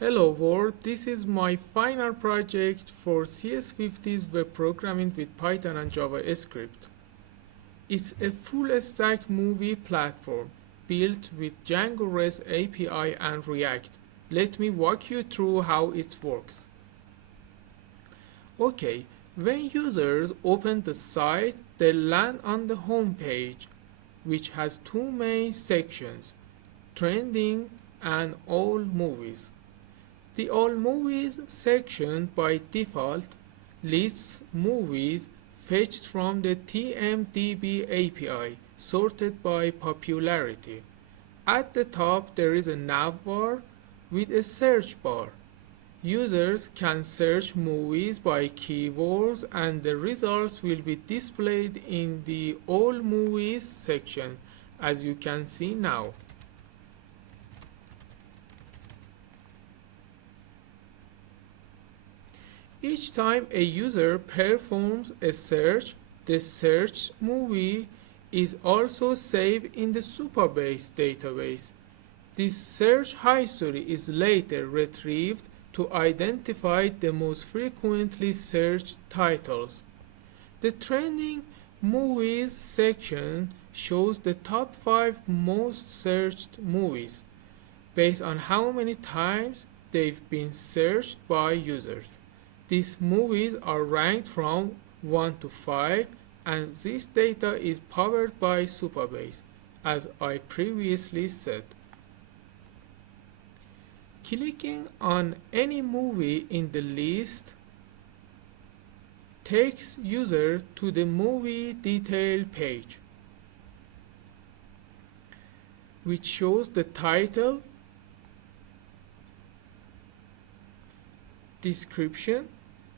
Hello world, this is my final project for CS50's web programming with Python and JavaScript. It's a full stack movie platform built with Django REST API and React. Let me walk you through how it works. Okay, when users open the site, they land on the home page, which has two main sections, trending and all movies. The All Movies section by default lists movies fetched from the TMDB API, sorted by popularity. At the top there is a navbar with a search bar. Users can search movies by keywords and the results will be displayed in the All Movies section, as you can see now. Each time a user performs a search, the searched movie is also saved in the Supabase database. This search history is later retrieved to identify the most frequently searched titles. The trending movies section shows the top 5 most searched movies based on how many times they've been searched by users. These movies are ranked from 1 to 5 and this data is powered by Supabase, as I previously said. Clicking on any movie in the list takes user to the movie detail page, which shows the title, description,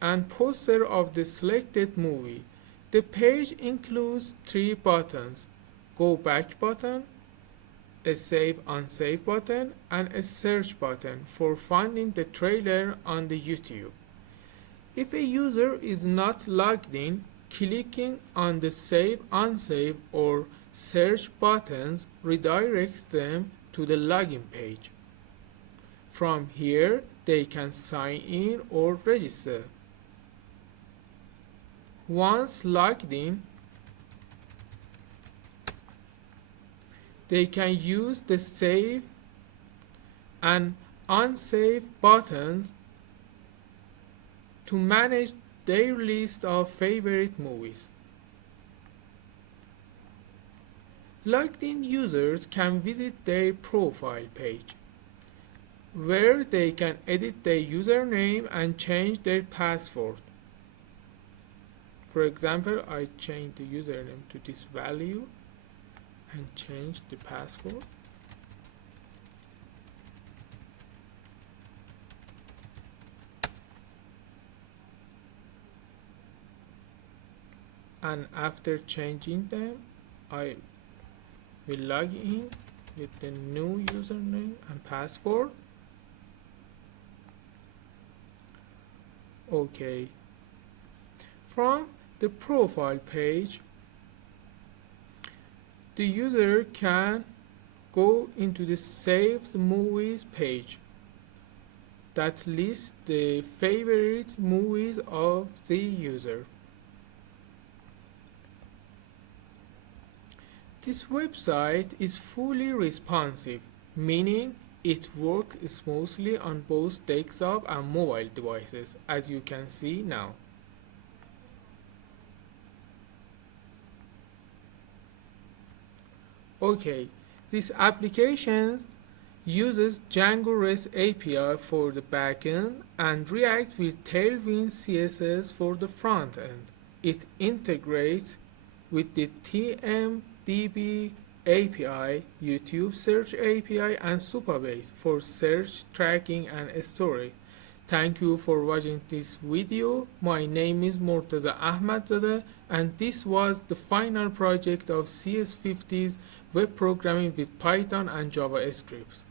and poster of the selected movie. The page includes 3 buttons: Go Back button, a Save Unsave button, and a Search button for finding the trailer on the YouTube. If a user is not logged in, clicking on the Save Unsave or Search buttons redirects them to the login page. From here, they can sign in or register. Once logged in, they can use the Save and Unsave buttons to manage their list of favorite movies. Logged in users can visit their profile page, where they can edit their username and change their password. For example, I change the username to this value and change the password. And after changing them, I will log in with the new username and password. Okay. From the profile page, the user can go into the Saved Movies page that lists the favorite movies of the user. This website is fully responsive, meaning it works smoothly on both desktop and mobile devices, as you can see now. Okay, this application uses Django REST API for the backend and React with Tailwind CSS for the front end. It integrates with the TMDB API, YouTube Search API, and Supabase for search, tracking, and storage. Thank you for watching this video. My name is Murtaza Ahmadzadeh and this was the final project of CS50's web programming with Python and JavaScript.